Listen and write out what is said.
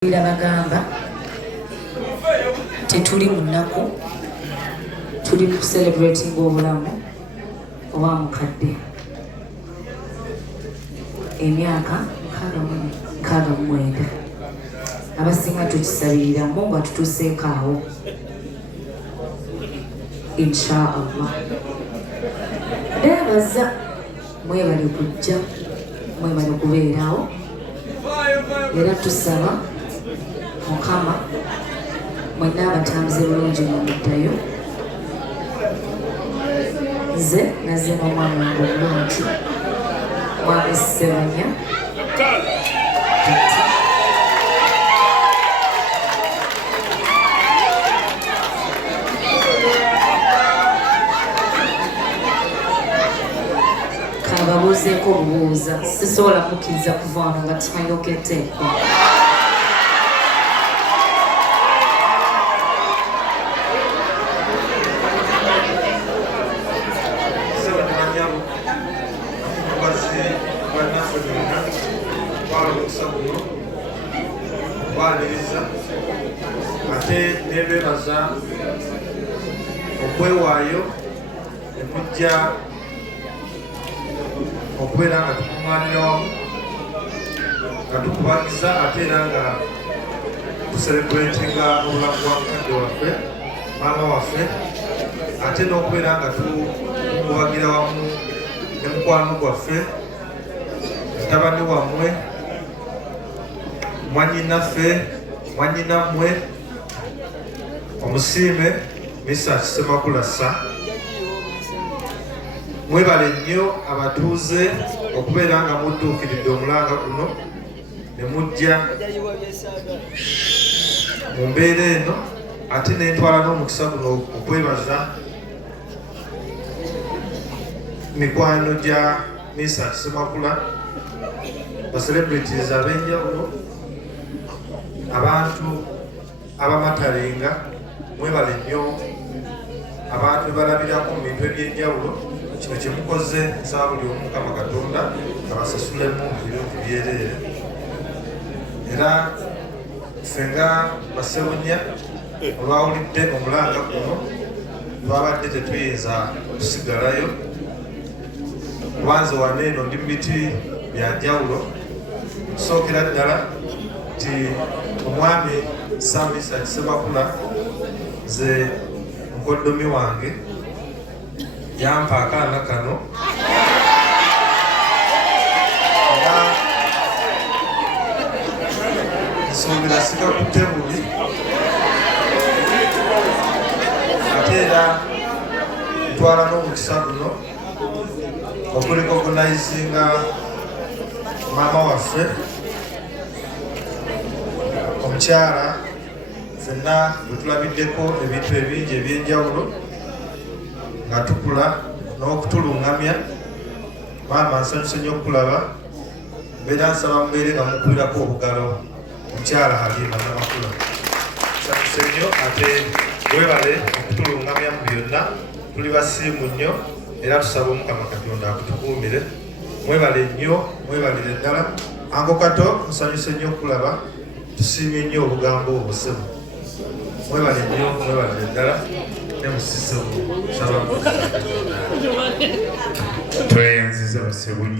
bagamba tetuli munaku tuli ku celebrating obulamu owa mukadde emyaka 69 abasinga tukisabirira nga tutuseeko awo inshallah bebaza mwebale kujja mwebale kubeerawo era tusaba Mukama mwenna abatambuze bulungi muddayo nze nazze n'omwana wange omulungi mwami Ssebunya kababuuzeeko obubuuza sisobola mukkiriza kuva wano nga timayoketteeko ate nebebaza okwewaayo nekujja okubeera nga tukuŋŋaanira wamu nga tukubagiza ate era nga tucelebratinga obulamu bwa mukadde waffe maama waffe ate n'okubeera nga tukubagira wamu ne mukwano gwaffe mutabani wammwe mwanyinaffe mwanyinammwe omusiime Mesach Semakula mwebale nnyo abatuuze okubeera nga mudduukiridde omulanga guno ne mujja mu mbeera eno ate n'entwala n'omukisa guno okwebaza mikwano gya Mesach Semakula celebrities ab'enjawulo abantu abamatalenga mwebale nnyo abantu bebalabirako mu bintu eby'enjawulo kino kyemukoze nsaba buli omu Mukama Katonda abasasulemu ebintu byereere era ffe nga Ssebunya olwawulidde omulanga guno twabadde tetuyinza kusigalayo kubanze wano eno ndi mu biti bya njawulo okusookera ddala nti omwami Mesach Semakula ze mukoddomi wange yampa akaana kano era nsuubira sikakutte buli ate era ntwala n'omukisa guno okurecognizinga maama waffe omukyala ffenna bwe tulabiddeko ebintu ebingi eby'enjawulo nga tukula n'okutulungamya maama nsanyuse nnyo okulaba mbeera nsaba mubeere nga mukubirako obugalo omukyala Halima Namakula nsanyuse nnyo ate webale okutulungamya mu byonna tuli basiimu nnyo era tusaba Omukama Katonda akutukuumire mwebale nnyo mwebalire ddala ango kato nsanyuse nnyo okulaba tusiimye nnyo obugambo obusimu mwebale nnyo mwebalire ddala nemusise tweyanziza Ssebunya